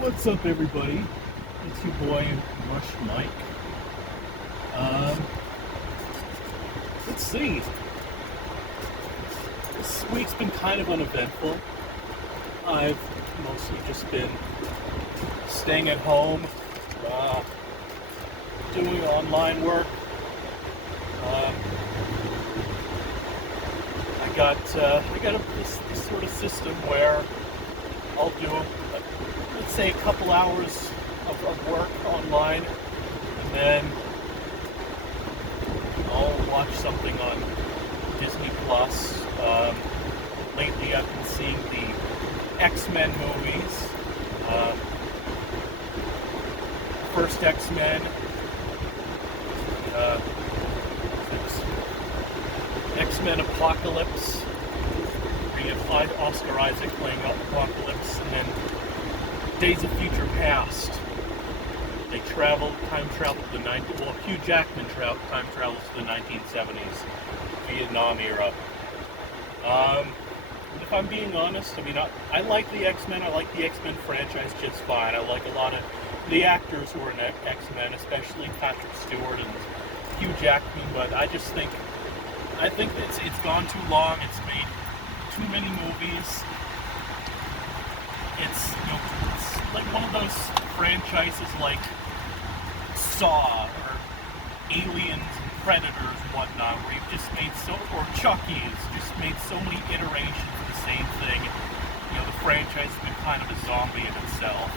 What's up, everybody? It's your boy, Rush Mike. Um, let's see. This week's been kind of uneventful. I've mostly just been staying at home, uh, doing online work. Um, I got this sort of system where I'll do, let's say, a couple hours of work online, and then I'll watch something on Disney Plus. Lately, I've been seeing the X-Men movies. First X-Men, uh, X-Men Apocalypse. We have Oscar Isaac playing Apocalypse, and then Days of Future Past. They time travel to Hugh Jackman time travels to the 1970s, Vietnam era. If I'm being honest, I like the X-Men. I like the X-Men franchise just fine. I like a lot of the actors who are in X-Men, especially Patrick Stewart and Hugh Jackman. But I think it's gone too long. It's made too many movies. It's like one of those franchises like Saw or Aliens and Predators and whatnot, where you've just made or Chucky's just made so many iterations of the same thing. The franchise has been kind of a zombie in itself.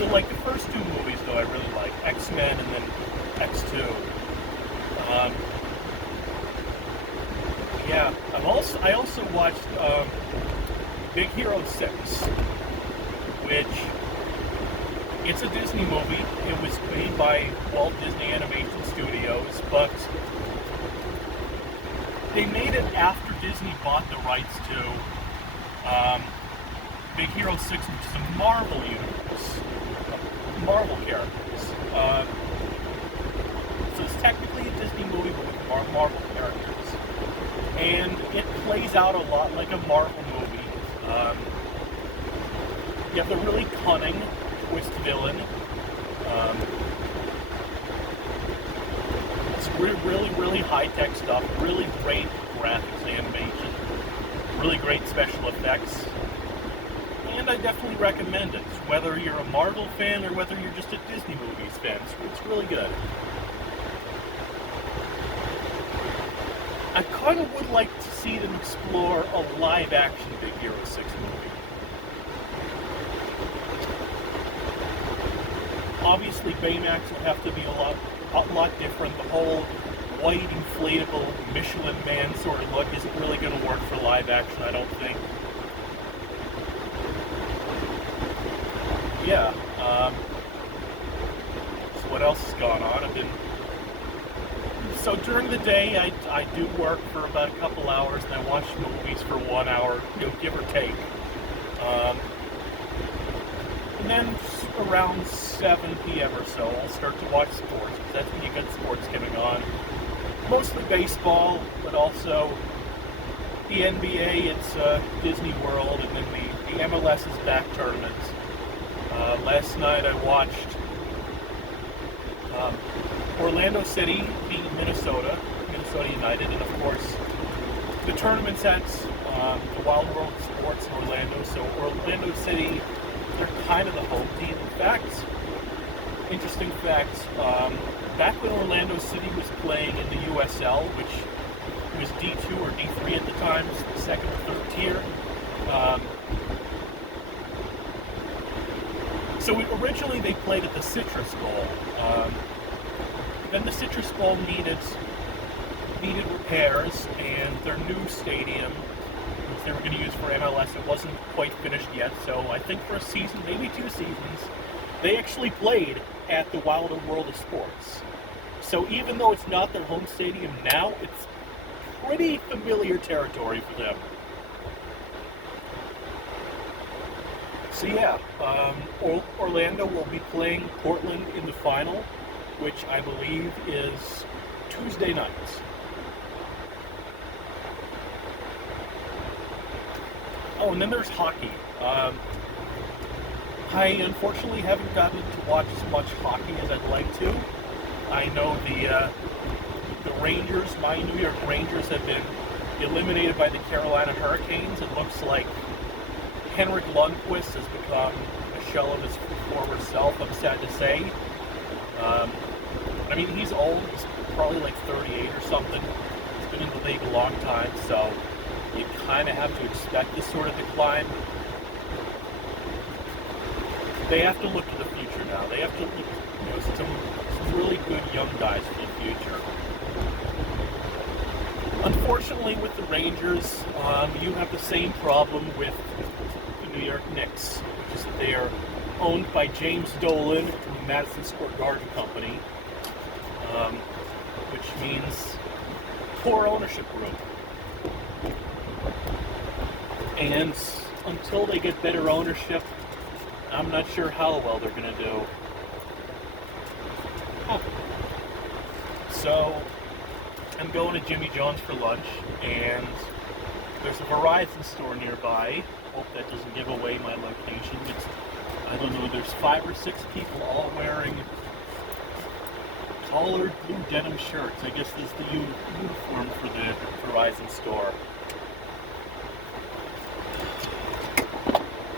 The first two movies, though, I really like X-Men and then X2. Yeah, I also watched Big Hero 6, which it's a Disney movie. It was made by Walt Disney Animation Studios, but they made it after Disney bought the rights to Big Hero 6, which is a Marvel universe, Marvel characters. So it's technically a Disney movie, but with Marvel characters. And it plays out a lot like a Marvel movie. You have a really cunning twist villain. It's really high-tech stuff, really great graphics, animation, really great special effects. And I definitely recommend it, whether you're a Marvel fan or whether you're just a Disney movies fan. It's really good. I kind of would like to see them explore a live-action Big Hero 6 movie. Obviously, Baymax will have to be a lot different. The whole white inflatable Michelin Man sort of look isn't really going to work for live action, I don't think. Yeah. So what else has gone on? So during the day, I do work for about a couple hours, and I watch movies for 1 hour, give or take. And then around 7 p.m. or so, I'll start to watch sports, because that's when you get sports coming on. Mostly baseball, but also the NBA, it's Disney World, and then the MLS is back tournament. Last night I watched Orlando City beat Minnesota United, and of course the tournament's at the Wild World of Sports in Orlando, so Orlando City, they're kind of the home team. In fact, interesting fact, back when Orlando City was playing in the USL, which was D2 or D3 at the time, the second or third tier, so originally they played at the Citrus Bowl. Then the Citrus Bowl needed repairs, and their new stadium, which they were going to use for MLS, it wasn't quite finished yet. So I think for a season, maybe 2 seasons, they actually played at the Wilder World of Sports. So even though it's not their home stadium now, it's pretty familiar territory for them. So yeah, Orlando will be playing Portland in the final, which I believe is Tuesday night. Oh, and then there's hockey. I unfortunately haven't gotten to watch as much hockey as I'd like to. I know the Rangers, my New York Rangers, have been eliminated by the Carolina Hurricanes. It looks like Henrik Lundqvist has become a shell of his former self, I'm sad to say. I mean, he's old. He's probably like 38 or something. He's been in the league a long time, so you kind of have to expect this sort of decline. They have to look to the future now. They have to look, some really good young guys for the future. Unfortunately, with the Rangers, you have the same problem with the New York Knicks, which is that they are owned by James Dolan from the Madison Square Garden Company, which means poor ownership group. And until they get better ownership, I'm not sure how well they're going to do. So, I'm going to Jimmy John's for lunch, and there's a Verizon store nearby. Hope that doesn't give away my location. I don't know, there's 5 or 6 people all wearing collared blue denim shirts. I guess this is the uniform for the Verizon store.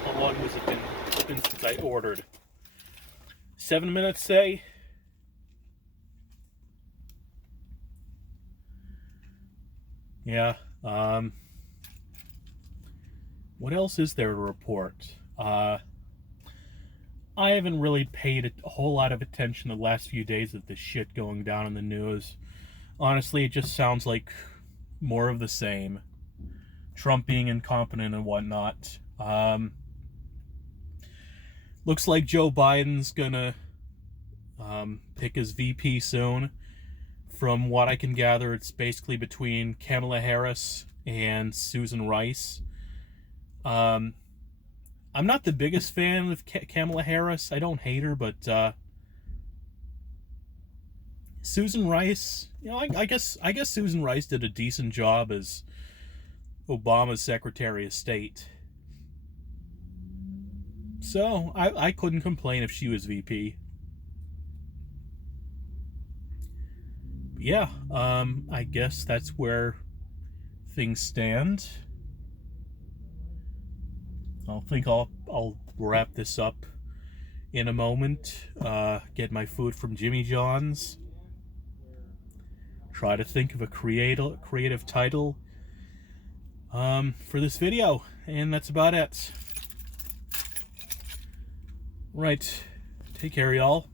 How long has it been open since I ordered? 7 minutes, say? Yeah. What else is there to report? I haven't really paid a whole lot of attention the last few days of this shit going down in the news. Honestly, it just sounds like more of the same. Trump being incompetent and whatnot. Looks like Joe Biden's gonna pick his VP soon. From what I can gather, it's basically between Kamala Harris and Susan Rice. I'm not the biggest fan of Kamala Harris. I don't hate her, but Susan Rice, I guess Susan Rice did a decent job as Obama's Secretary of State. So I couldn't complain if she was VP. But yeah, I guess that's where things stand. I'll wrap this up in a moment. Get my food from Jimmy John's. Try to think of a creative title for this video, and that's about it. Right. Take care, y'all.